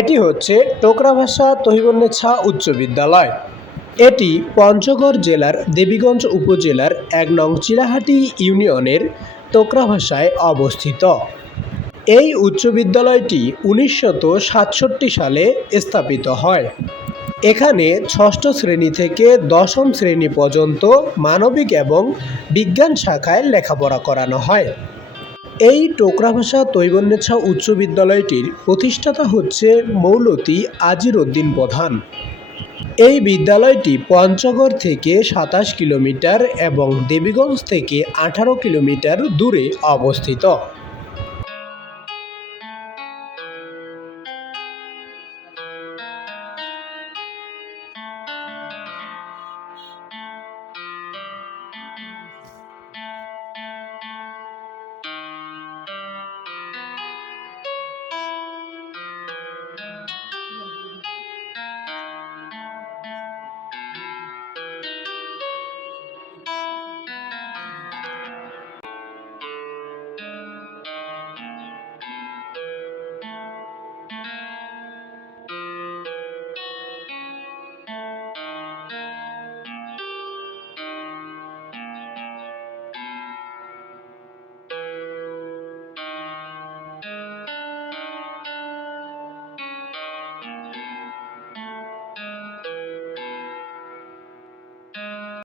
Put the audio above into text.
এটি হচ্ছে টোকরা ভাষা তহিবন্নেছা উচ্চ বিদ্যালয়। এটি পঞ্চগড় জেলার দেবীগঞ্জ উপজেলার এক নং চিলাহাটি ইউনিয়নের টোকরা ভাষায় অবস্থিত। এই উচ্চ বিদ্যালয়টি সাতষট্টি সালে স্থাপিত হয়। এখানে ষষ্ঠ শ্রেণি থেকে দশম শ্রেণি পর্যন্ত মানবিক এবং বিজ্ঞান শাখায় লেখাপড়া করানো হয়। এই টোকরা ভাষা তৈবন্যেচ্ছা উচ্চ বিদ্যালয়টির প্রতিষ্ঠাতা হচ্ছে মৌলতি আজির উদ্দিন প্রধান। এই বিদ্যালয়টি পঞ্চগড় থেকে সাতাশ কিলোমিটার এবং দেবীগঞ্জ থেকে আঠারো কিলোমিটার দূরে অবস্থিত।